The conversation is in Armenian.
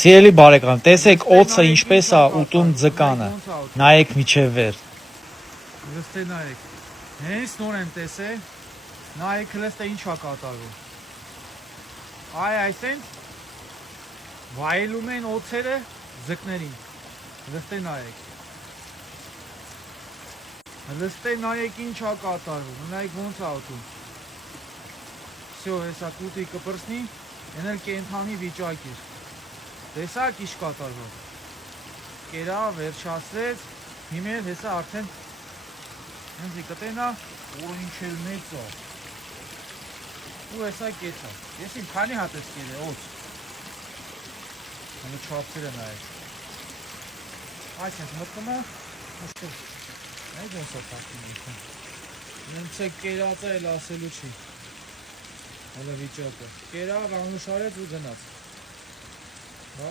Սիրելի բարեկամ, տեսեք օծը ինչպես է ուտում ձկանը։ Նայեք միջև վեր։ Լստե նայեք։ Հենց նոր եմ տեսել։ Նայեք լստե ինչ է կատարվում։ Այսինքն վայելում են օծերը ձկներին։ Լստե նայեք։ Լստե նայեք ինչ է կատարվում։ Նայեք ոնց է ուտում։ Всё, հեսա կուտի կպրսնի, ենել կենթանի վիճակ էր։ Տեսակ ինչ կատարվում։ Կերա, վերջացրեց, հիմա հեսա արդեն հենց կտենա, որ ինչ էլ մեծ է։ Ու հեսա կեցա։ Ես իմ քանի հատ ես կերե օծ։ Հələ չափսերը նայեք։ Այսինքն մտնում է, մշտել։ Այդ ոնց է տակում իքն։ Նենց է կերածը էլ ասելու չի։ Հələ վիճակը։ Կերավ, անուշարեց ու գնաց։ Հա։